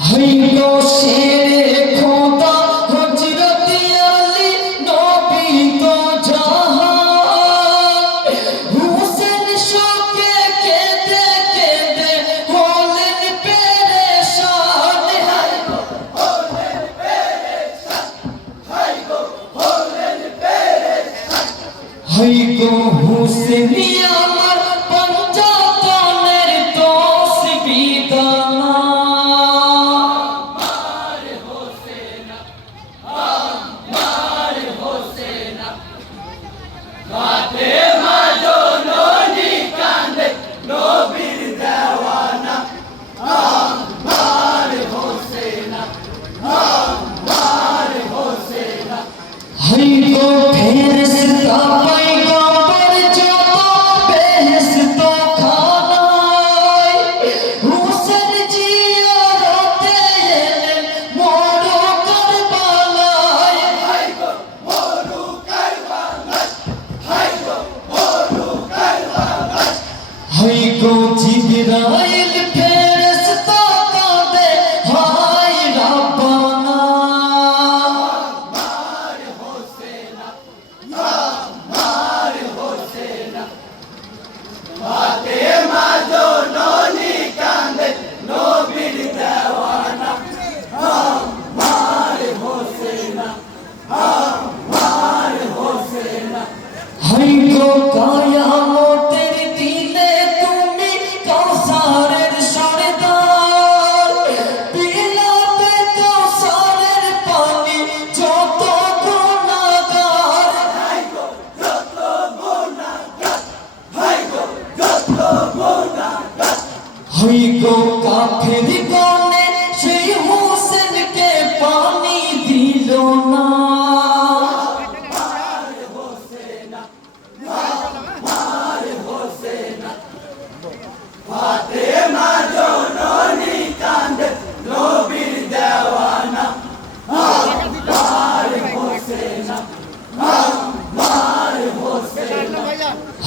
হইলো শেরে খোদা হযরত আলী নবী তো জাহান হুসেন শোকে কেঁদে কেঁদে হলেন পেরেশান হায় গো হলেন পেরেশান হায় গো হলেন পেরেশান হায় গো হুসেন আমার পঞ্জাতনের তসবিদানা হইগো ফেরেশতা পয়গম্বর যত বেহেশত খানায় হুসেন জিয়ারতে এলেন মরু কারবালায় হইগো মরু কারবালায় হইগো মরু কারবালায় হইগো জিবরাইল ফেরেশতা কাঁদে হায় রাব্বানা হইগো কিয়ামতের দিনে তুমি কাউসারের সরদার বিলাতে কাউসারের পানি যত গুনাহগার হইগো যত গুনাহগার হইগো যত গুনাহগার হইগো কাফের গনে সেই হোসেনকে পানি দিল না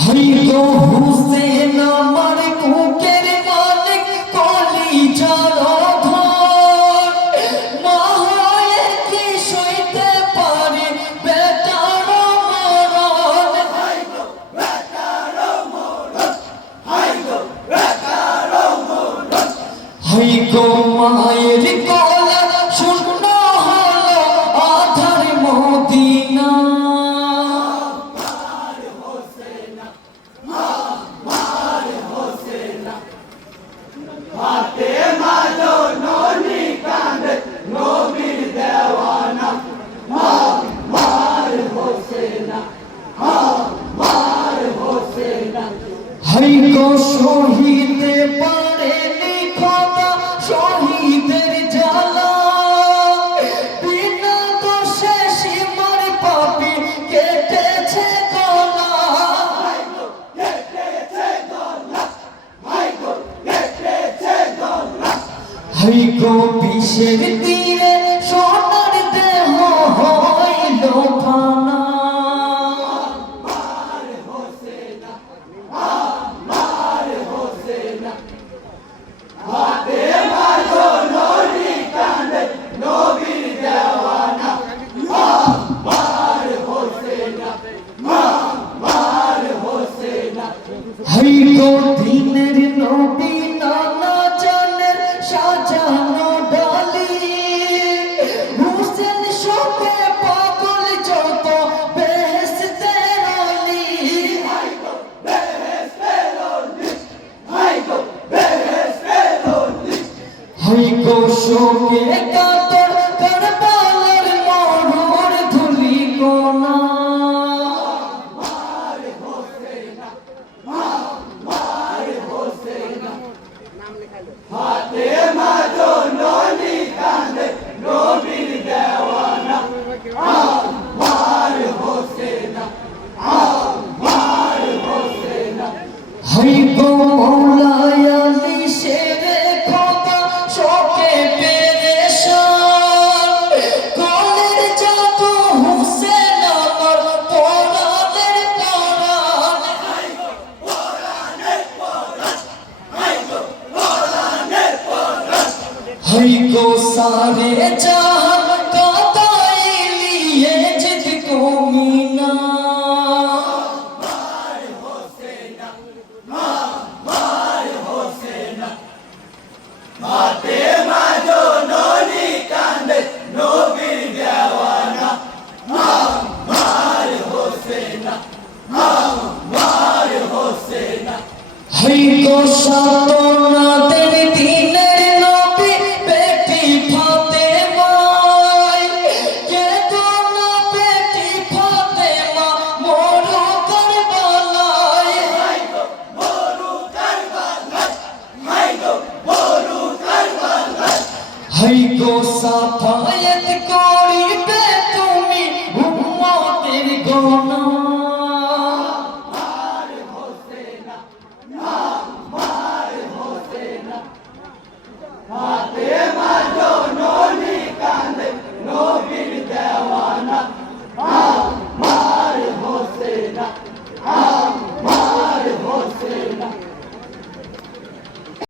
হইগো হুসেন আমার কুকের মালিক কলিজার ধন মা হয়ে কি সইতে পারে বেটার মরণ হইগো বেটার মরণ হইগো বেটার মরণ হইগো মায়ের গলা শূন্য হলো আধার মদিনা হইগো শহীদে পারেনি খোদা শহীদের জ্বালা বিনা দোষে সীমার পাপী কেটেছে গলা হইগো কেটেছে গলা হইগো কেটেছে গলা হইগো বিষের তীরে সোনার দেহ হইল ফানা হইগো দিনের নবী নানা জানের সাজানো ডালি হুসেন শোকে পাগল যত বেহেশতের আলি হইগো বেহেশতের আলি হইগো বেহেশতের আলি হইগো শোকে কাতর কারবালার মরুর ধুলি কোনা হইগো মৌলায় আলী শেরে খোদা শোকে পেরেশান है को सारे जहां का दाए लिए जिद को मीना है को सातों ना तेरे दीनेर नबी बेटी फातिमा के तो ना बेटी फातिमा मोरू करबलाए है को सफायत